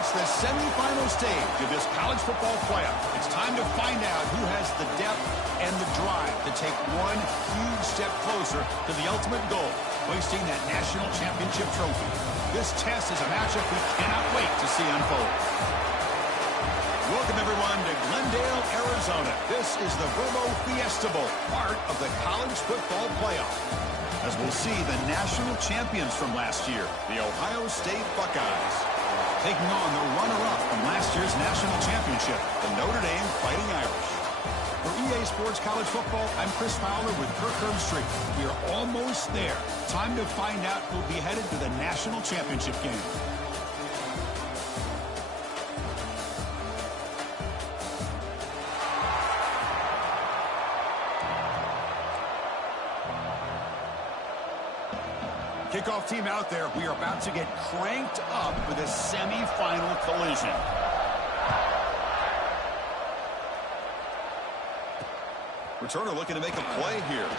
reached the semifinal stage of this college football playoff. It's time to find out who has the depth and the drive to take one huge step closer to the ultimate goal, hoisting that national championship trophy. This test is a matchup we cannot wait to see unfold. Welcome, everyone, to Glendale, Arizona. This is the Verbo Fiesta Bowl, part of the college football playoff, as we'll see the national champions from last year, the Ohio State Buckeyes, taking on the runner-up from last year's national championship, the Notre Dame Fighting Irish. For EA Sports College Football, I'm Chris Fowler with Kirk Herbstreit. We are almost there. Time to find out who'll be headed to the national championship game. Kickoff team out there. We are about to get cranked up for the semifinal collision. Returner looking to make a play here.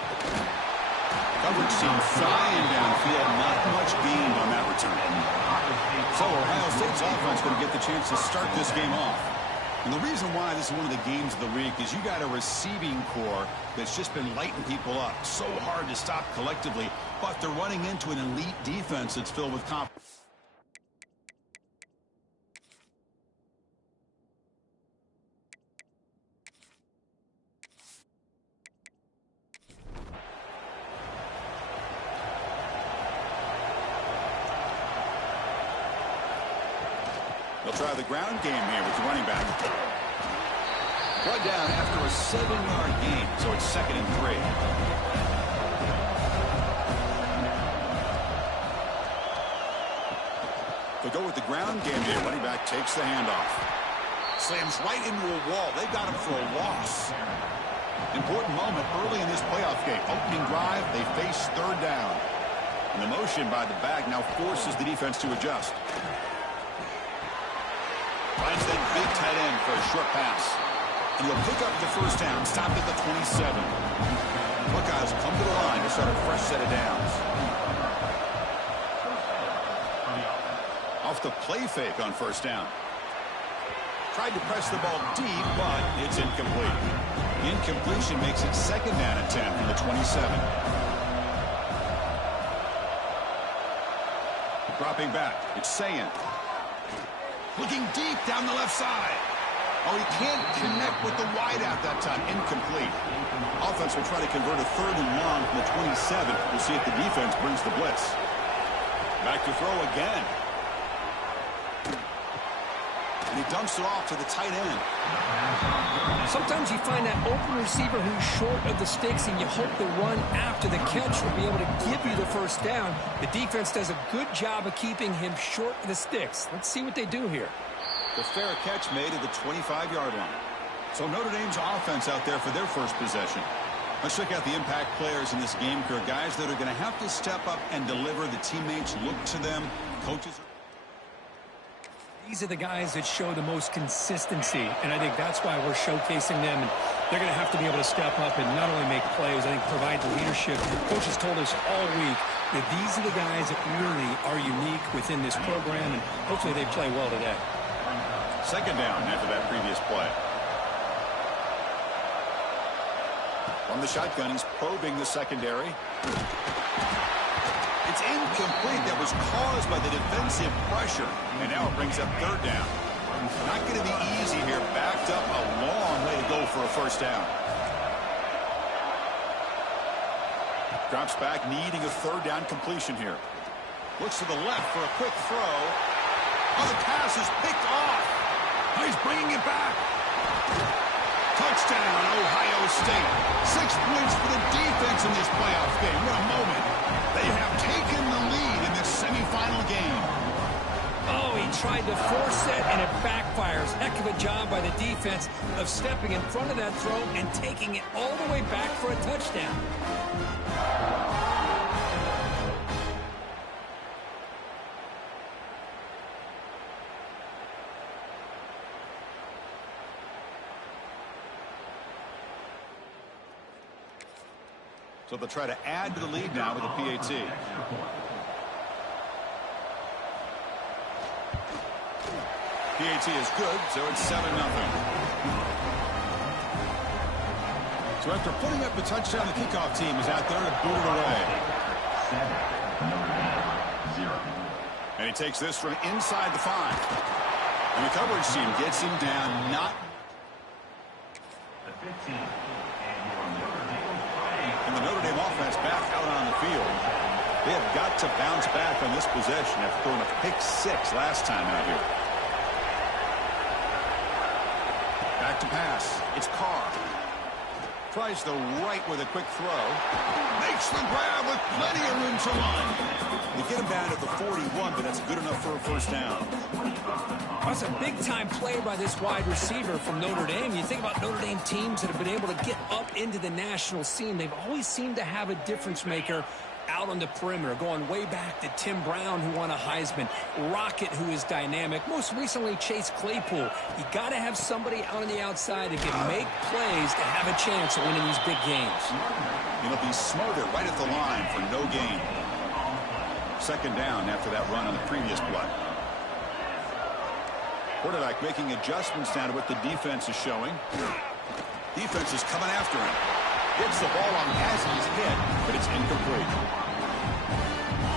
Coverage seems flying downfield. Not much gained on that return. So Ohio State's offense going to get the chance to start this game off. And the reason why this is one of the games of the week is you got a receiving core that's just been lighting people up. So hard to stop collectively, but they're running into an elite defense that's filled with confidence. They'll try the ground game here with the running back. Brought down after a 7-yard gain, so it's 2nd and 3. They'll go with the ground game here. Running back takes the handoff. Slams right into a wall. They got him for a loss. Important moment early in this playoff game. Opening drive, they face 3rd down. And the motion by the back now forces the defense to adjust. Finds that big tight end for a short pass. And he'll pick up the 1st down, stopped at the 27. Buckeyes come to the line to start a fresh set of downs. Off the play fake on 1st down. Tried to press the ball deep, but it's incomplete. The incompletion makes it 2nd down and 10 from the 27. Dropping back, it's Sayin. Looking deep down the left side. Oh, he can't connect with the wideout that time. Incomplete. Offense will try to convert a 3rd and long from the 27. We'll see if the defense brings the blitz. Back to throw again. And he dumps it off to the tight end. Sometimes you find that open receiver who's short of the sticks, and you hope the run after the catch will be able to give you the 1st down. The defense does a good job of keeping him short of the sticks. Let's see what they do here. The fair catch made at the 25-yard line. So Notre Dame's offense out there for their 1st possession. Let's check out the impact players in this game, crew. Guys that are going to have to step up and deliver. The teammates look to them. Coaches are... These are the guys that show the most consistency, and I think that's why we're showcasing them. And they're going to have to be able to step up and not only make plays, I think provide the leadership. Coaches told us all week that these are the guys that really are unique within this program, and hopefully they play well today. 2nd down after that previous play. From the shotgun, he's probing the secondary. It's incomplete. That was caused by the defensive pressure. And now it brings up 3rd down. Not going to be easy here. Backed up a long way to go for a 1st down. Drops back, needing a 3rd down completion here. Looks to the left for a quick throw. Oh, the pass is picked off. Oh, he's bringing it back. Touchdown, Ohio State. 6 points for the defense in this playoff game. What a moment. They have taken the lead in this semifinal game. Oh, he tried to force it, and it backfires. Heck of a job by the defense of stepping in front of that throw and taking it all the way back for a touchdown. So they'll try to add to the lead now with a PAT. PAT is good, so it's 7-0. So after putting up the touchdown, the kickoff team is out there to boot it away. 7-0. And he takes this from inside the 5. And the coverage team gets him down, not... The 15. And the Notre Dame offense back out on the field. They have got to bounce back on this possession after throwing a pick-6 last time out here. Back to pass. It's Carr. Tries the right with a quick throw. Makes the grab with plenty of room to run. They get him down at the 41, but that's good enough for a first down. That's a big-time play by this wide receiver from Notre Dame. You think about Notre Dame teams that have been able to get up into the national scene. They've always seemed to have a difference maker out on the perimeter, going way back to Tim Brown, who won a Heisman, Rocket, who is dynamic, most recently Chase Claypool. You got to have somebody out on the outside that can make plays to have a chance of winning these big games. He'll be smothered right at the line for no gain. Second down after that run on the previous play. Quarterback making adjustments down to what the defense is showing. Defense is coming after him. Gets the ball on as he's hit, but it's incomplete.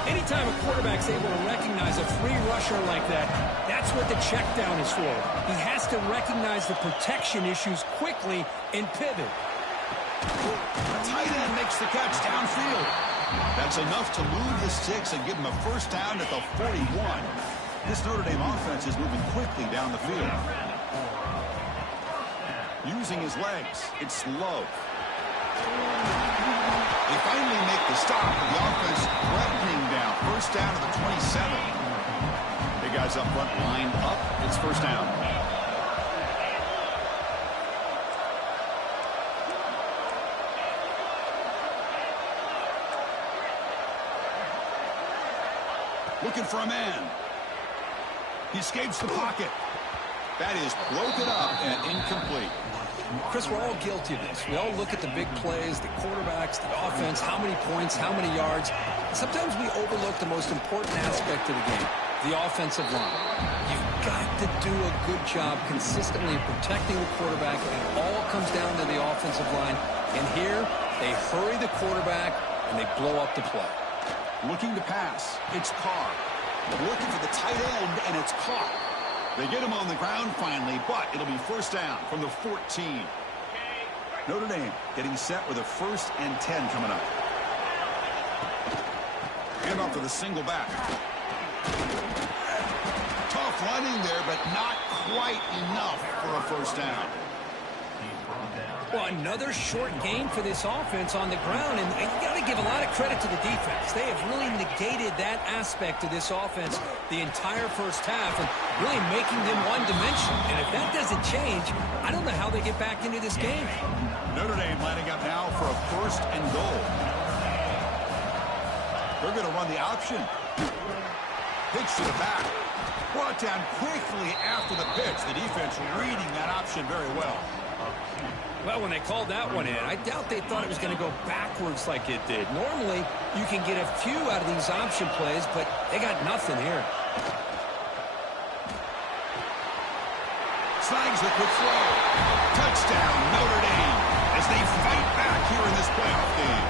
Anytime a quarterback's able to recognize a free rusher like that, that's what the check down is for. He has to recognize the protection issues quickly and pivot. The tight end makes the catch downfield. That's enough to move the sticks and give him a first down at the 41. This Notre Dame offense is moving quickly down the field. Using his legs. It's slow. They finally make the stop, and the offense threatening down. First down to the 27. Big guys up front, line up. It's first down. Looking for a man. He escapes the pocket. That is broken up and incomplete. Chris, we're all guilty of this. We all look at the big plays, the quarterbacks, the offense, how many points, how many yards. Sometimes we overlook the most important aspect of the game, the offensive line. You've got to do a good job consistently protecting the quarterback. It all comes down to the offensive line. And here, they hurry the quarterback, and they blow up the play. Looking to pass. It's Carr. Looking for the tight end, and it's caught. They get him on the ground finally, but it'll be first down from the 14. Notre Dame getting set with a 1st and 10 coming up. Hand off to the single back. Tough running there, but not quite enough for a first down. Well, another short game for this offense on the ground, and you got to give a lot of credit to the defense. They have really negated that aspect of this offense the entire first half and really making them one-dimensional. And if that doesn't change, I don't know how they get back into this game. Notre Dame lining up now for a 1st and goal. They're going to run the option. Pitch to the back. Brought down quickly after the pitch. The defense reading that option very well. Well, when they called that one in, I doubt they thought it was going to go backwards like it did. Normally, you can get a few out of these option plays, but they got nothing here. Snags the quick throw. Touchdown, Notre Dame, as they fight back here in this playoff game.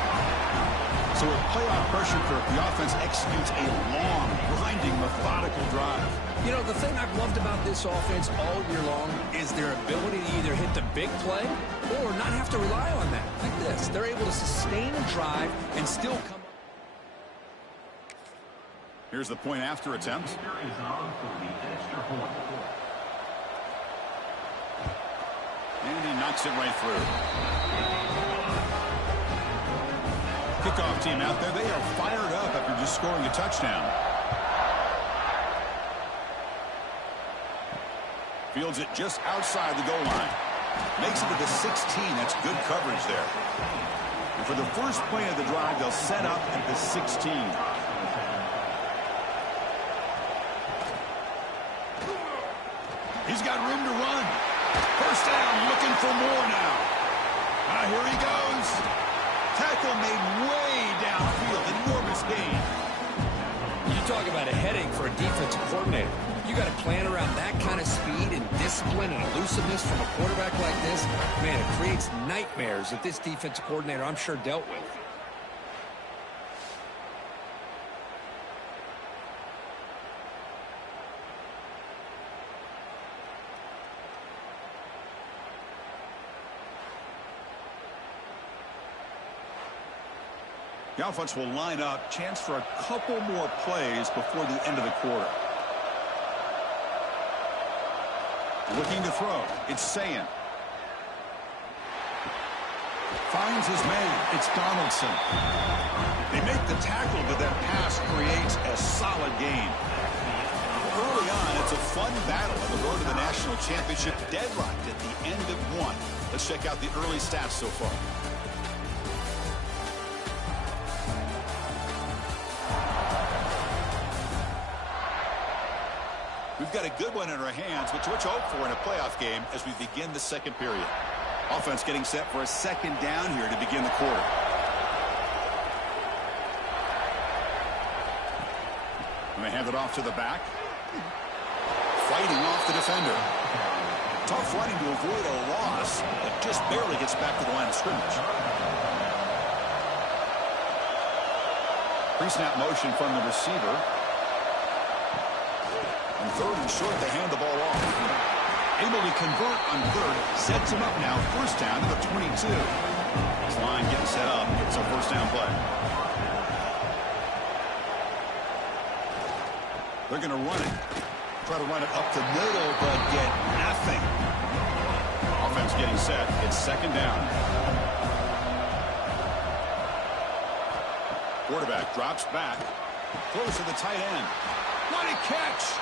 So with playoff pressure, Kirk, the offense executes a long, grinding, methodical drive. You know, the thing I've loved about this offense all year long is their ability to either hit the big play or not have to rely on that. Like this. They're able to sustain a drive and still come up. Here's the point after attempt. And he knocks it right through. Kickoff team out there. They are fired up after just scoring a touchdown. Fields it just outside the goal line. Makes it to the 16. That's good coverage there. And for the first play of the drive, they'll set up at the 16. He's got room to run. First down, looking for more now. Here he goes. Tackle made way downfield. Enormous gain. You talk about a headache for a defensive coordinator. You got to plan around that kind of speed and discipline and elusiveness from a quarterback like this. Man, it creates nightmares that this defensive coordinator, I'm sure, dealt with. The offense will line up. Chance for a couple more plays before the end of the quarter. Looking to throw. It's Sayan. Finds his man. It's Donaldson. They make the tackle, but that pass creates a solid gain. Early on, it's a fun battle on the road to the national championship, deadlocked at the end of one. Let's check out the early stats so far. We've got a good one in our hands, which you hope for in a playoff game as we begin the second period. Offense getting set for a second down here to begin the quarter. I'm going to hand it off to the back. Fighting off the defender. Tough running to avoid a loss, but just barely gets back to the line of scrimmage. Pre-snap motion from the receiver. And third and short, they hand the ball off. Able to convert on third, sets him up now. First down to the 22. This line getting set up. It's a first down play. They're going to run it. Try to run it up the middle, but get nothing. Offense getting set. It's second down. Quarterback drops back. Close to the tight end. What a catch!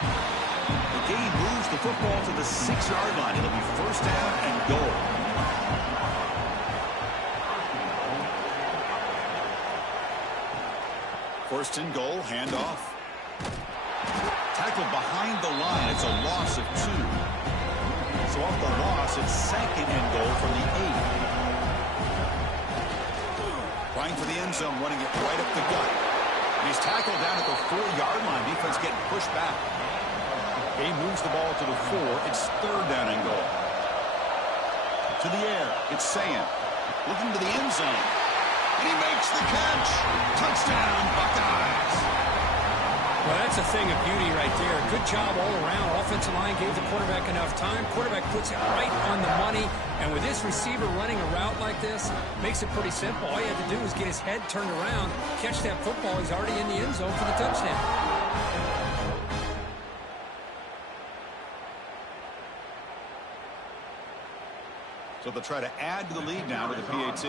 The gain moves the football to the 6-yard line. It'll be first down and goal. First and goal, handoff. Tackled behind the line. It's a loss of 2. So off the loss, it's second and goal from the 8. Trying for the end zone, running it right up the gut. And he's tackled down at the 4-yard line. Defense getting pushed back. He moves the ball to the 4. It's third down and goal. To the air. It's Sayan. Looking to the end zone. And he makes the catch. Touchdown, Buckeyes. Well, that's a thing of beauty right there. Good job all around. Offensive line gave the quarterback enough time. Quarterback puts it right on the money. And with this receiver running a route like this, makes it pretty simple. All you have to do is get his head turned around, catch that football. He's already in the end zone for the touchdown. So they'll try to add to the lead now with the PAT.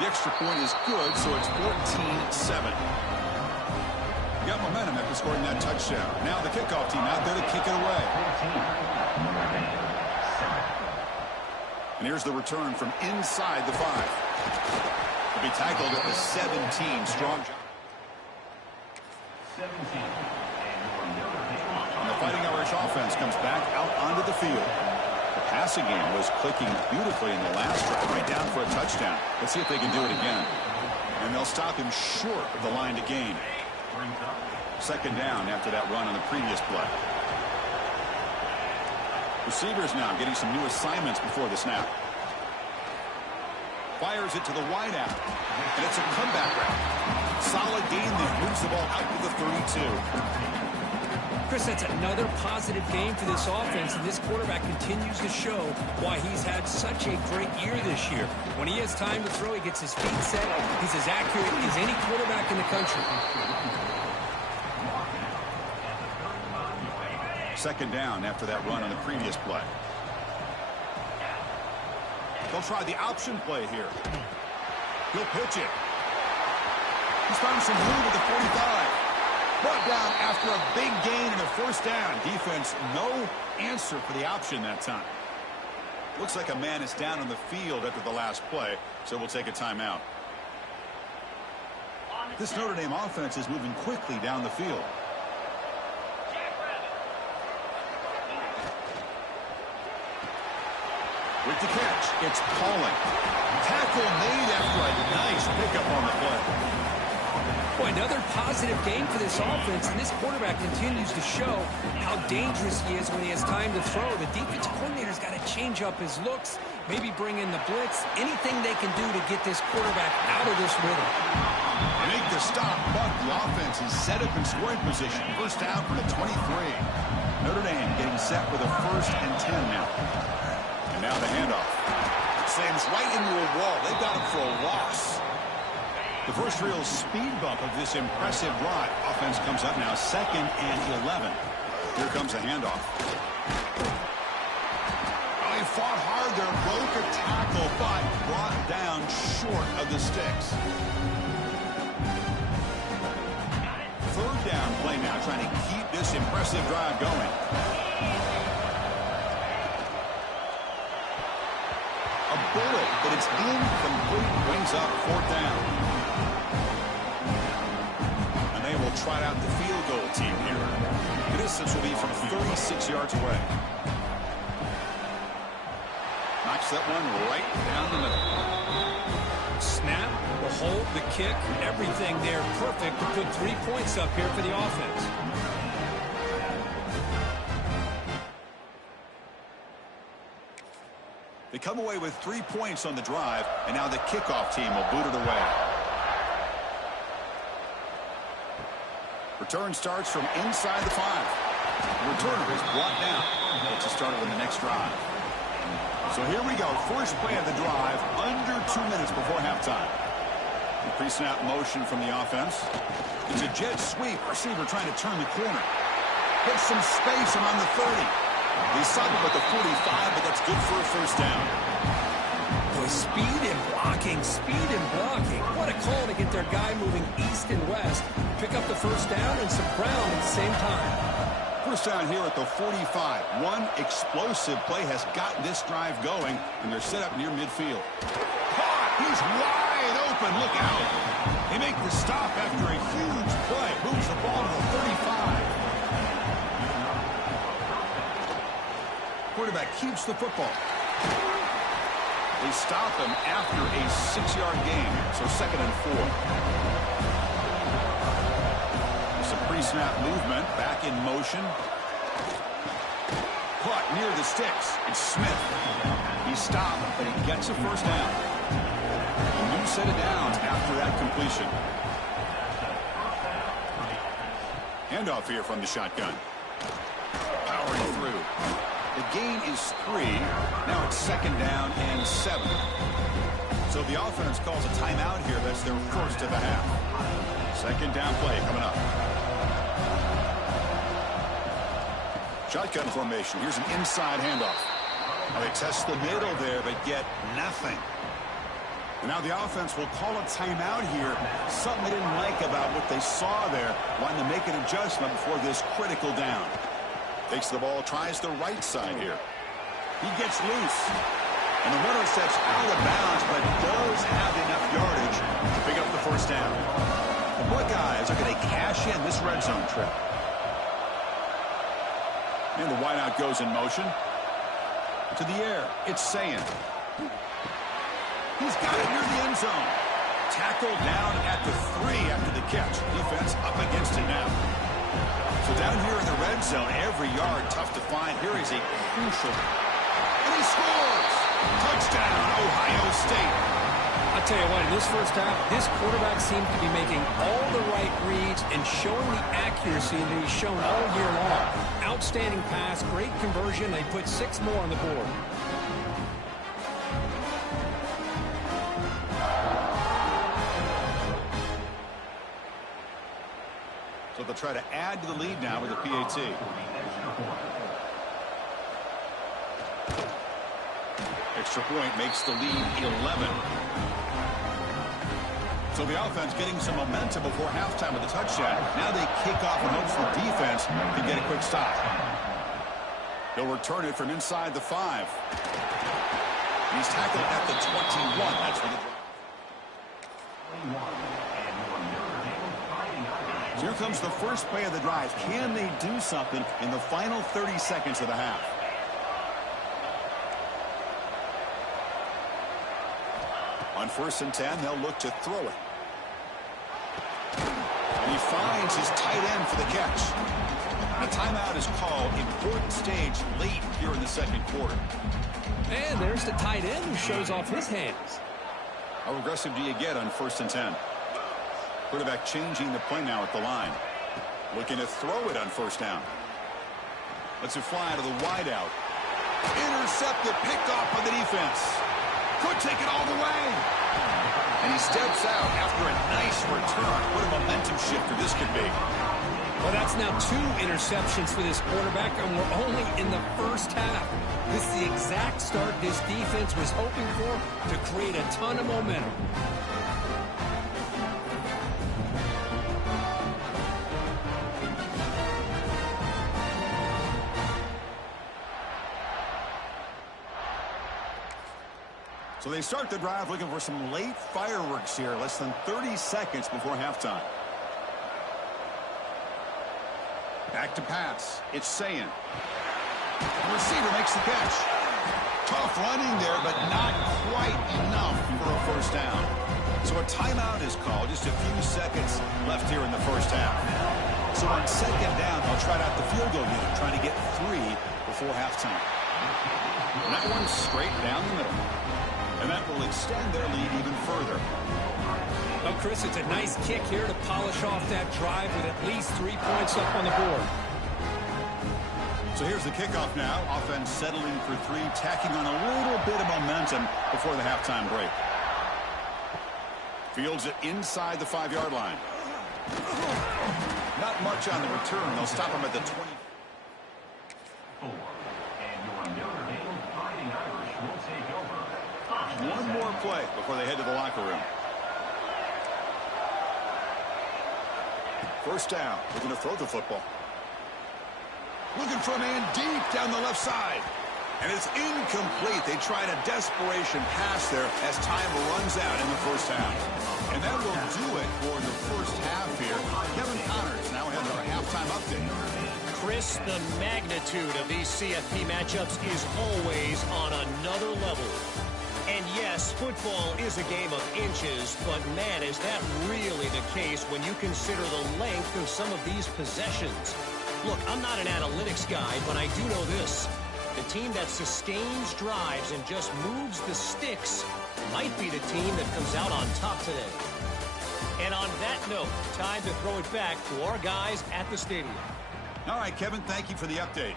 The extra point is good, so it's 14-7. Got momentum after scoring that touchdown. Now the kickoff team out there to kick it away. And here's the return from inside the 5. He'll be tackled at the 17. Strong job. 17. And the Fighting Irish offense comes back out onto the field. The passing game was clicking beautifully in the last drive, right down for a touchdown. Let's see if they can do it again. And they'll stop him short of the line to gain. Second down after that run on the previous play. Receivers now getting some new assignments before the snap. Fires it to the wide out. And it's a comeback route. Solid gain there. Moves the ball out to the 32. Chris, that's another positive game for this offense, and this quarterback continues to show why he's had such a great year this year. When he has time to throw, he gets his feet set. He's as accurate as any quarterback in the country. Second down after that run on the previous play. They'll try the option play here. He'll pitch it. He's found some room at the 45. Brought down after a big gain and a first down. Defense, no answer for the option that time. Looks like a man is down on the field after the last play, so we'll take a timeout. This Notre Dame offense is moving quickly down the field. With the catch, it's Pauling. Tackle made after a nice pickup on the play. Boy, another positive game for this offense, and this quarterback continues to show how dangerous he is when he has time to throw. The defensive coordinator's got to change up his looks, maybe bring in the blitz, anything they can do to get this quarterback out of this rhythm. They make the stop, but the offense is set up in scoring position. First down for the 23. Notre Dame getting set with a 1st and 10 now. And now the handoff. Slams right into a wall. They've got him for a loss. The first real speed bump of this impressive drive. Offense comes up now 2nd and 11. Here comes a handoff. Oh, he fought hard there, broke a tackle, but brought down short of the sticks. 3rd down play now, trying to keep this impressive drive going. A bullet, but it's incomplete. Brings up 4th down. They will try out the field goal team here. The distance will be from 36 yards away. Knocks that one right down the middle. Snap, the hold, the kick, everything there perfect to put 3 points up here for the offense. They come away with 3 points on the drive, and now the kickoff team will boot it away. Return starts from inside the 5. The returner is brought down. Gets us started on the next drive. So here we go. First play of the drive, under 2 minutes before halftime. The pre-snap motion from the offense. It's a jet sweep. Receiver trying to turn the corner. Hits some space around the 30. They stop him at the 45, but that's good for a 1st down. Boy, speed and blocking, speed and blocking. What a call to get their guy moving east and west. Pick up the 1st down and some ground at the same time. 1st down here at the 45. One explosive play has gotten this drive going, and they're set up near midfield. He's wide open. Look out. They make the stop after a huge play. Moves the ball to the 35. Quarterback keeps the football. They stop him after a 6-yard gain, so 2nd and 4. Some pre-snap movement, back in motion. Caught near the sticks. It's Smith. He stopped, but he gets a 1st down. A new set of downs after that completion. Handoff here from the shotgun. Powering through. The gain is 3. Now it's 2nd down and 7. So the offense calls a timeout here. That's their 1st of the half. 2nd down play coming up. Shotgun formation. Here's an inside handoff. Now they test the middle there, but get nothing. And now the offense will call a timeout here. Something they didn't like about what they saw there. Wanting to make an adjustment before this critical down. Takes the ball, tries the right side here. He gets loose. And the runner steps out of bounds, but does have enough yardage to pick up the 1st down. The Buckeyes are going to cash in this red zone trip. And the wideout goes in motion. To the air, it's Sayin. He's got it near the end zone. Tackled down at the 3 after the catch. Defense up against it now. So down here in the red zone, every yard tough to find. Here is a crucial. And he scores! Touchdown, Ohio State. I'll tell you what, in this 1st half, this quarterback seems to be making all the right reads and showing the accuracy that he's shown all year long. Outstanding pass, great conversion. They put 6 more on the board. So they'll try to add to the lead now with a PAT. Extra point makes the lead 11. So the offense getting some momentum before halftime with a touchdown. Now they kick off in hopes the defense can get a quick stop. They'll return it from inside the 5. He's tackled at the 21. That's for the drive. So here comes the first play of the drive. Can they do something in the final 30 seconds of the half? On 1st and 10, they'll look to throw it. finds his tight end for the catch. A timeout is called. Important stage late here in the second quarter. And there's the tight end who shows off his hands. How aggressive do you get on 1st and 10? Quarterback changing the play now at the line. Looking to throw it on 1st down. Lets it fly to the wideout. Intercepted, picked off by the defense. Could take it all the way. And he steps out after a nice return. What a momentum shifter this could be. Well, that's now 2 interceptions for this quarterback, and we're only in the first half. This is the exact start this defense was hoping for to create a ton of momentum. So they start the drive looking for some late fireworks here, less than 30 seconds before halftime. Back to pass. It's Sayin. The receiver makes the catch. Tough running there, but not quite enough for a 1st down. So a timeout is called. Just a few seconds left here in the first half. So on 2nd down, they'll try out the field goal unit, trying to get 3 before halftime. And that one's straight down the middle. And that will extend their lead even further. Well, Chris, it's a nice kick here to polish off that drive with at least 3 points up on the board. So here's the kickoff now. Offense settling for 3, tacking on a little bit of momentum before the halftime break. Fields it inside the 5-yard line. Not much on the return. They'll stop him at the 20. One more play before they head to the locker room. 1st down. We're going to throw the football. Looking for a man deep down the left side. And it's incomplete. They tried a desperation pass there as time runs out in the first half. And that will do it for the first half here. Kevin Connors now has our halftime update. Chris, the magnitude of these CFP matchups is always on another level. And yes, football is a game of inches, but man, is that really the case when you consider the length of some of these possessions. Look, I'm not an analytics guy, but I do know this. The team that sustains drives and just moves the sticks might be the team that comes out on top today. And on that note, time to throw it back to our guys at the stadium. All right, Kevin, thank you for the update.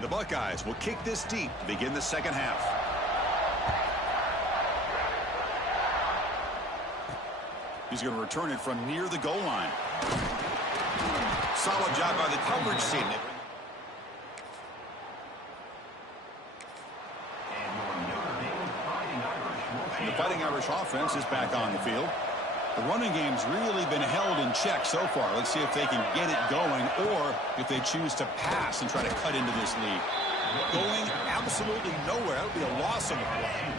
The Buckeyes will kick this deep to begin the second half. He's going to return it from near the goal line. Solid job by the coverage team. The Fighting Irish offense is back on the field. The running game's really been held in check so far. Let's see if they can get it going or if they choose to pass and try to cut into this lead. Going absolutely nowhere. That would be a loss of a play.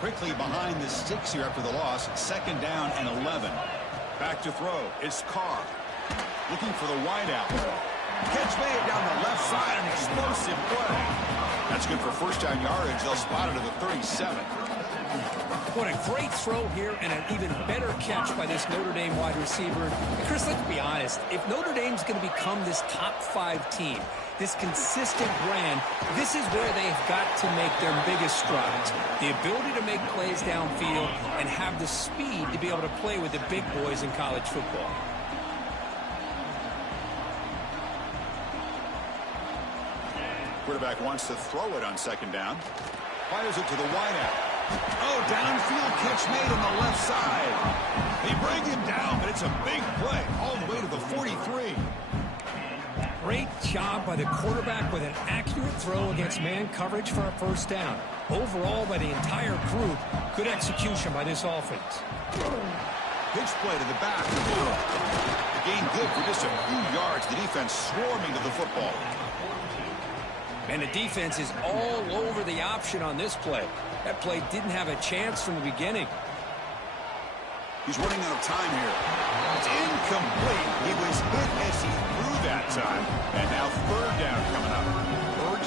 Quickly behind the sticks here after the loss. 2nd down and 11. Back to throw. It's Carr. Looking for the wideout. Catch made down the left side. An explosive play. That's good for 1st down yardage. They'll spot it at the 37. What a great throw here and an even better catch by this Notre Dame wide receiver. Chris, let's be honest. If Notre Dame's going to become this top 5 team, this consistent brand, this is where they've got to make their biggest strides. The ability to make plays downfield and have the speed to be able to play with the big boys in college football. Quarterback wants to throw it on 2nd down. Fires it to the wideout. Oh, downfield catch made on the left side. They bring him down, but it's a big play all the way to the 43. Great job by the quarterback with an accurate throw against man coverage for a 1st down. Overall, by the entire group, good execution by this offense. Pitch play to the back. The gain good for just a few yards. The defense swarming to the football. And the defense is all over the option on this play. That play didn't have a chance from the beginning. He's running out of time here. It's incomplete. He was hit as he threw that time. And now 3rd down coming up.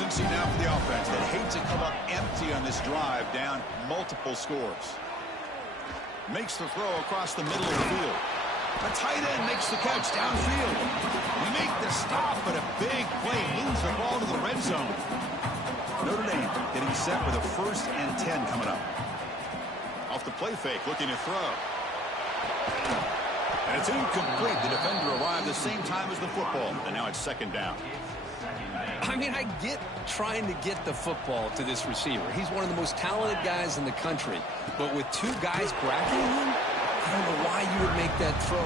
urgency now for the offense that hate to come up empty on this drive, down multiple scores. Makes the throw across the middle of the field. A tight end makes the catch downfield. We make the stop, but a big play moves the ball to the red zone. Notre Dame getting set with a 1st and 10 coming up. Off the play fake, looking to throw. And it's incomplete. The defender arrived the same time as the football, and now it's 2nd down. I mean, I get trying to get the football to this receiver. He's one of the most talented guys in the country. But with 2 guys bracketing him, I don't know why you would make that throw.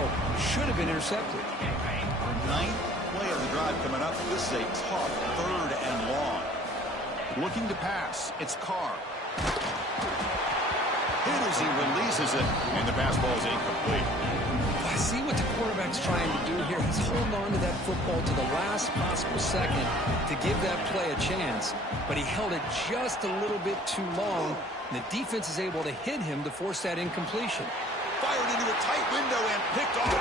Should have been intercepted. 9th play of the drive coming up. This is a tough 3rd and long. Looking to pass. It's Carr. Hit as he releases it, and the pass ball is incomplete. I see what the quarterback's trying to do here. He's holding on to that football to the last possible second to give that play a chance, but he held it just a little bit too long, and the defense is able to hit him to force that incompletion. Fired into a tight window and picked off.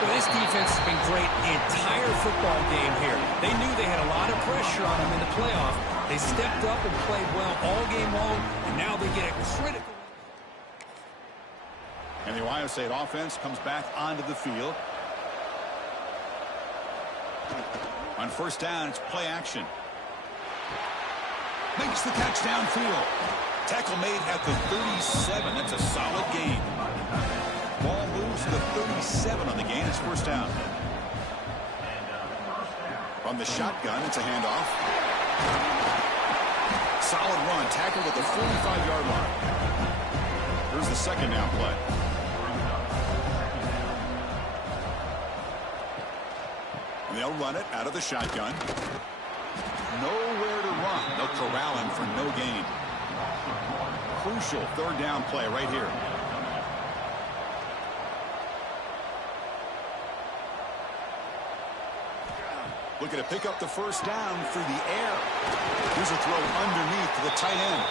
Well, this defense has been great the entire football game here. They knew they had a lot of pressure on them in the playoff. They stepped up and played well all game long, and now they get a critical. And the Ohio State offense comes back onto the field. On 1st down, it's play action. Makes the catch downfield. Tackle made at the 37. That's a solid gain. Ball moves to the 37 on the gain. It's 1st down. From the shotgun, it's a handoff. Solid run. Tackled at the 45-yard line. Here's the 2nd down play. They'll run it out of the shotgun. Nowhere to run. They'll corral him for no gain. Crucial 3rd down play right here. Looking to pick up the 1st down through the air. Here's a throw underneath to the tight end.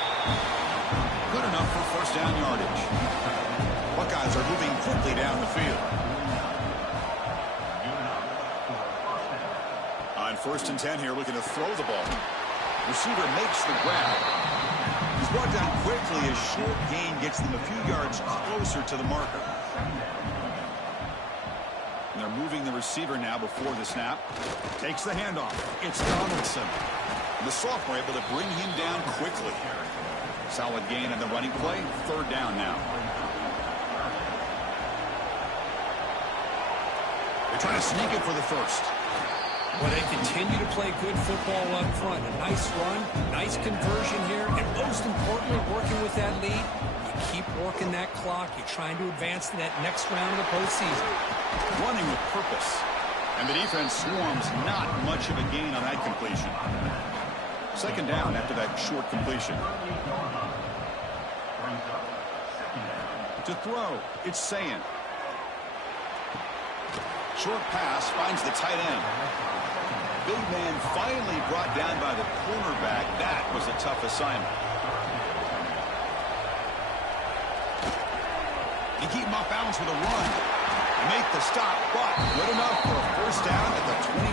Good enough for 1st down yardage. Buckeyes are moving quickly down the field. On 1st and 10 here, looking to throw the ball. Receiver makes the grab. He's brought down quickly. A short gain gets them a few yards closer to the marker. And they're moving the receiver now before the snap. Takes the handoff. It's Donaldson. And the sophomore able to bring him down quickly. Solid gain on the running play. 3rd down now. They're trying to sneak it for the 1st. Well, they continue to play good football up front. A nice run, nice conversion here, and most importantly, working with that lead, you keep working that clock. You're trying to advance to that next round of the postseason. Running with purpose. And the defense swarms not much of a gain on that completion. 2nd down after that short completion. To throw, it's Sayin. Short pass finds the tight end. Big man finally brought down by the cornerback. That was a tough assignment. You keep him off balance with a run. Make the stop, but good enough for a 1st down at the 29.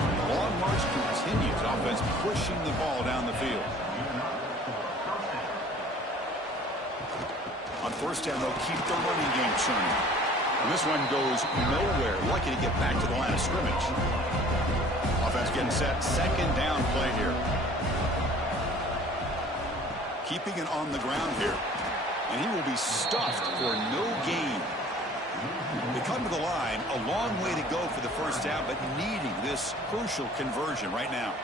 The long march continues. Offense pushing the ball down the field. On 1st down, they'll keep the running game churning. And this one goes nowhere. Lucky to get back to the line of scrimmage. Offense getting set. 2nd down play here. Keeping it on the ground here. And he will be stuffed for no gain. They come to the line. A long way to go for the 1st down, but needing this crucial conversion right now.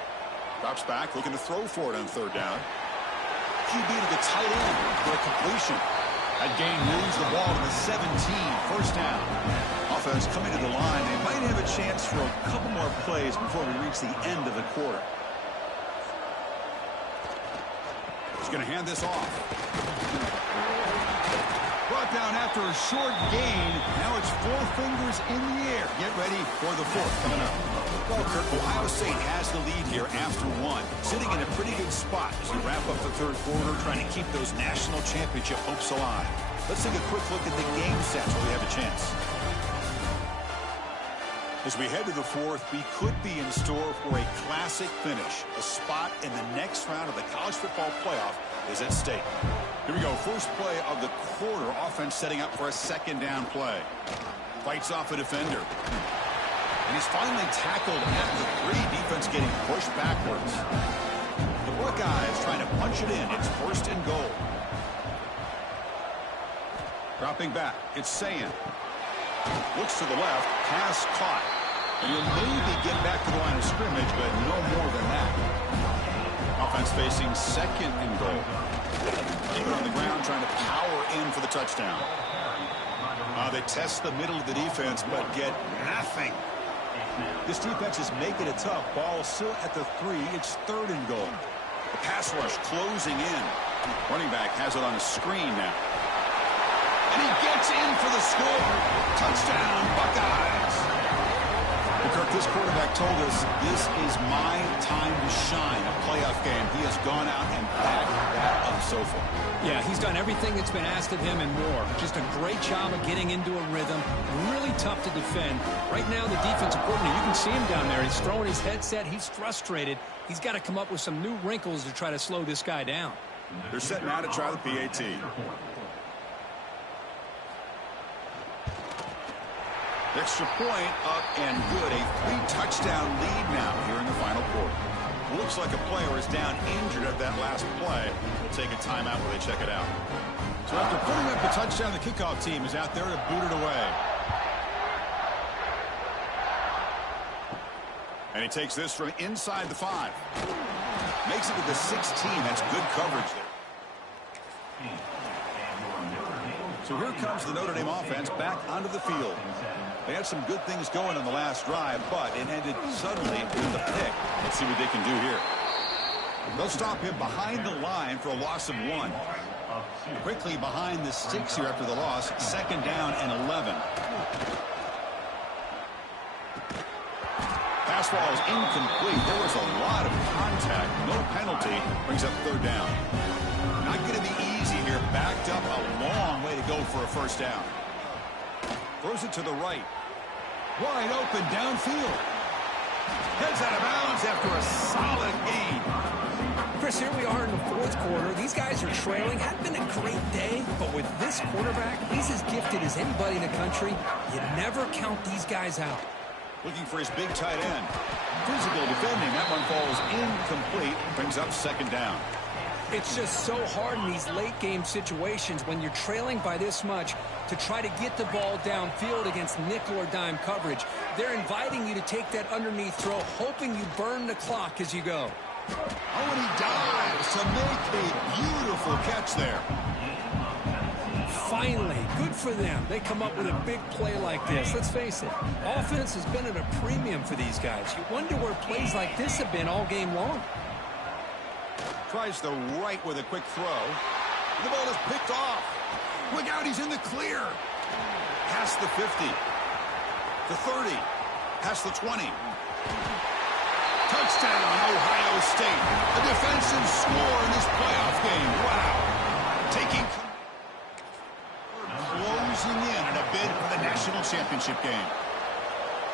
Drops back, looking to throw for it on 3rd down. QB to the tight end for a completion. That gain moves the ball to the 17, 1st down. Offense coming to the line. They might have a chance for a couple more plays before we reach the end of the quarter. He's going to hand this off. Brought down after a short gain. Now it's 4 fingers in the air. Get ready for the 4th coming up. Well, Kirk, Ohio State has the lead here after 1. Sitting in a pretty good spot as we wrap up the 3rd quarter, trying to keep those national championship hopes alive. Let's take a quick look at the game stats while we have a chance. As we head to the fourth, we could be in store for a classic finish. A spot in the next round of the college football playoff is at stake. Here we go. First play of the quarter. Offense setting up for a second down play. Fights off a defender. And he's finally tackled at the 3. Defense getting pushed backwards. The Buckeyes trying to punch it in. It's first and goal. Dropping back. It's Sayan. Looks to the left. Pass caught. And he'll maybe get back to the line of scrimmage, but no more than that. Offense facing second and goal. Keep it on the ground, trying to power in for the touchdown. They test the middle of the defense, but get nothing. This defense is making it tough. Ball still at the 3. It's third and goal. The pass rush closing in. Running back has it on a screen now. And he gets in for the score. Touchdown, Buckeyes. Well, Kirk, this quarterback told us this is my time to shine, a playoff game. He has gone out and backed that up so far. Yeah, he's done everything that's been asked of him and more. Just a great job of getting into a rhythm. Really tough to defend. Right now, the defensive coordinator, you can see him down there. He's throwing his headset. He's frustrated. He's got to come up with some new wrinkles to try to slow this guy down. They're set now to try the PAT. Extra point up and good. A 3-touchdown lead now here in the final quarter. Looks like a player is down injured at that last play. We'll take a timeout while they check it out. So after putting up the touchdown, the kickoff team is out there to boot it away. And he takes this from inside the 5. Makes it to the 16. That's good coverage there. So here comes the Notre Dame offense back onto the field. They had some good things going on the last drive, but it ended suddenly with a pick. Let's see what they can do here. They'll stop him behind the line for a loss of 1. Quickly behind the sticks here after the loss. Second down and 11. Pass ball is incomplete. There was a lot of contact. No penalty. Brings up third down. Not going to be easy here. Backed up a long way to go for a first down. Throws it to the right. Wide open downfield. Heads out of bounds after a solid gain. Chris, here we are in the fourth quarter. These guys are trailing. Hadn't been a great day, but with this quarterback, he's as gifted as anybody in the country. You never count these guys out. Looking for his big tight end. Physical defending. That one falls incomplete. Brings up second down. It's just so hard in these late game situations when you're trailing by this much to try to get the ball downfield against nickel or dime coverage. They're inviting you to take that underneath throw, hoping you burn the clock as you go. Oh, and he dives to make a beautiful catch there. Finally, good for them. They come up with a big play like this. Let's face it, offense has been at a premium for these guys. You wonder where plays like this have been all game long. Tries the right with a quick throw. The ball is picked off. Look out, he's in the clear. Past the 50. The 30. Past the 20. Touchdown, Ohio State. A defensive score in this playoff game. Wow. Closing in a bid for the national championship game.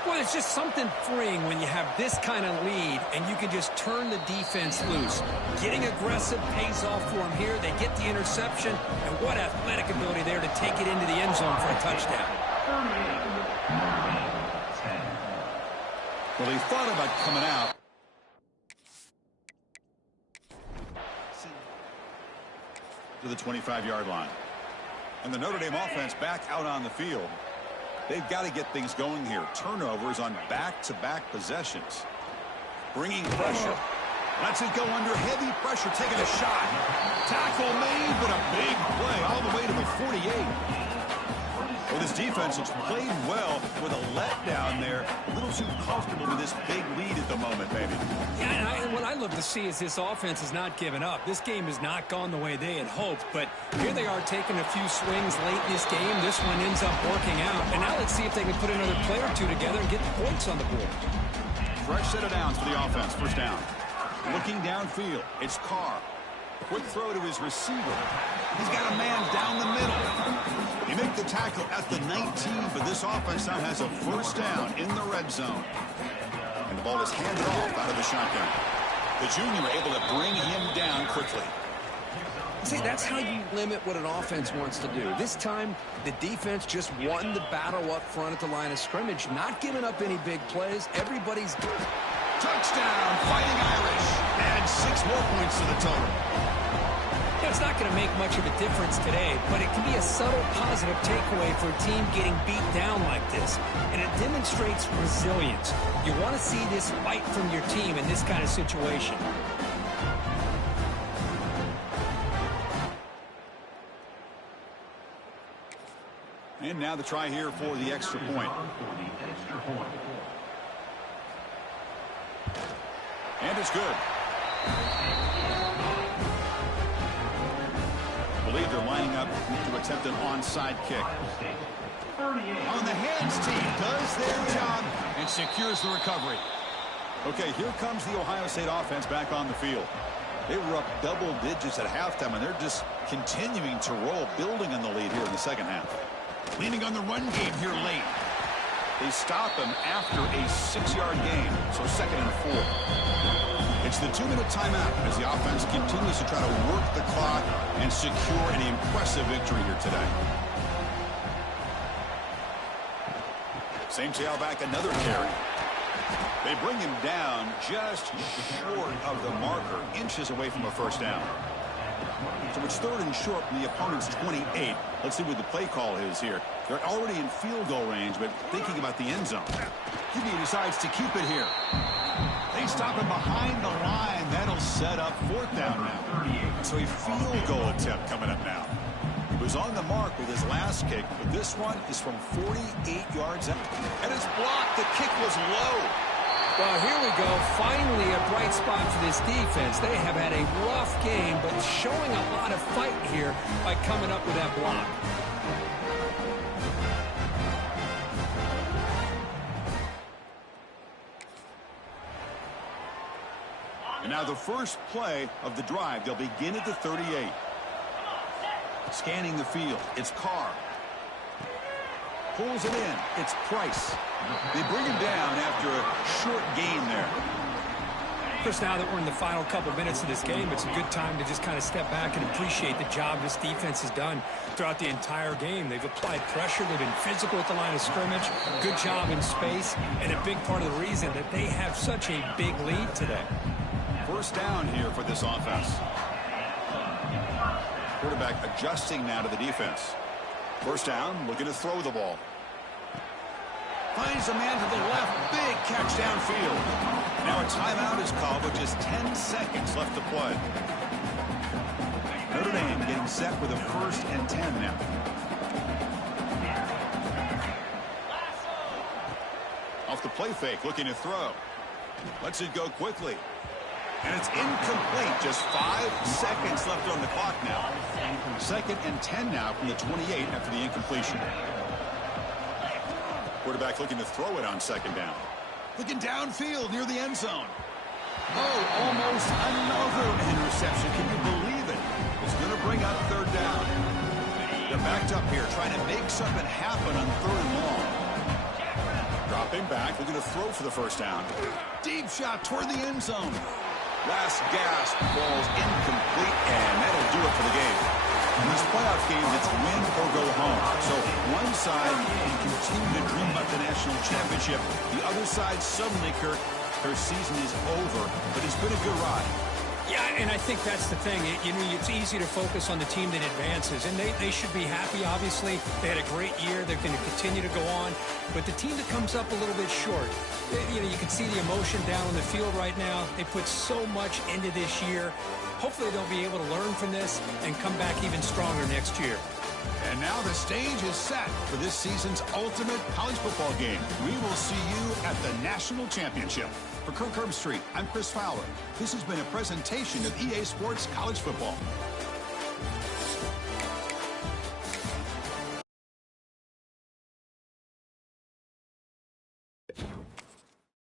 Well, it's just something freeing when you have this kind of lead and you can just turn the defense loose. Getting aggressive pays off for them here. They get the interception, and what athletic ability there to take it into the end zone for a touchdown. Well, he thought about coming out. To the 25-yard line. And the Notre Dame offense back out on the field. They've got to get things going here. Turnovers on back-to-back possessions. Bringing pressure. Lets it go under heavy pressure, taking a shot. Tackle made, but a big play all the way to the 48. Well, this defense has played well with a letdown there. A little too comfortable with this big lead at the moment, maybe. Yeah, and what I love to see is this offense has not given up. This game has not gone the way they had hoped, but here they are taking a few swings late in this game. This one ends up working out, and now let's see if they can put another play or two together and get the points on the board. Fresh set of downs for the offense. First down. Looking downfield. It's Carr. Quick throw to his receiver. He's got a man down the middle. You make the tackle at the 19, but this offense now has a first down in the red zone. And the ball is handed off out of the shotgun. The junior able to bring him down quickly. See, that's how you limit what an offense wants to do. This time, the defense just won the battle up front at the line of scrimmage, not giving up any big plays. Everybody's... Touchdown, Fighting Irish. Add 6 more points to the total. It's not going to make much of a difference today, but it can be a subtle positive takeaway for a team getting beat down like this. And it demonstrates resilience. You want to see this fight from your team in this kind of situation. And now the try here for the extra point. And it's good. I believe they're lining up to attempt an onside kick. On the hands team does their job and secures the recovery. Okay, here comes the Ohio State offense back on the field. They were up double digits at halftime, and they're just continuing to roll, building on the lead here in the second half. Leaning on the run game here late. They stop him after a 6-yard gain, so 2nd and 4. It's the 2-minute timeout as the offense continues to try to work the clock and secure an impressive victory here today. Same tailback, another carry. They bring him down just short of the marker, inches away from a first down. So it's 3rd and short from the opponent's 28. Let's see what the play call is here. They're already in field goal range, but thinking about the end zone. QB decides to keep it here. They stop him behind the line. That'll set up 4th down now. So a field goal attempt coming up now. He was on the mark with his last kick, but this one is from 48 yards out. And it's blocked. The kick was low. Well, here we go. Finally a bright spot for this defense. They have had a rough game, but showing a lot of fight here by coming up with that block. And now the first play of the drive. They'll begin at the 38. Scanning the field. It's Carr. Pulls it in. It's Price. They bring him down after a short gain there. First, now that we're in the final couple minutes of this game, it's a good time to just kind of step back and appreciate the job this defense has done throughout the entire game. They've applied pressure. They've been physical at the line of scrimmage. Good job in space. And a big part of the reason that they have such a big lead today. First down here for this offense. Quarterback adjusting now to the defense. First down, looking to throw the ball. Finds a man to the left. Big catch downfield. Now a timeout is called with just 10 seconds left to play. Notre Dame getting set with a 1st and 10 now. Off the play fake, looking to throw. Lets it go quickly. And it's incomplete. Just 5 seconds left on the clock now. 2nd and 10 now from the 28 after the incompletion. Quarterback looking to throw it on 2nd down. Looking downfield near the end zone. Oh, almost another interception. Can you believe it? It's going to bring up 3rd down. They're backed up here trying to make something happen on 3rd and long. Dropping back, looking to throw for the first down. Deep shot toward the end zone. Last gasp, ball's incomplete, and that'll do it for the game. In these playoff games, it's win or go home. So one side can continue to dream about the national championship. The other side, suddenly, Kirk, their season is over, but it's been a good ride. Yeah, and I think that's the thing. It's easy to focus on the team that advances, and they should be happy, obviously. They had a great year. They're going to continue to go on. But the team that comes up a little bit short, you can see the emotion down on the field right now. They put so much into this year. Hopefully they'll be able to learn from this and come back even stronger next year. And now the stage is set for this season's ultimate college football game. We will see you at the national championship. For Kirk Herbstreit, I'm Chris Fowler. This has been a presentation of EA Sports College Football.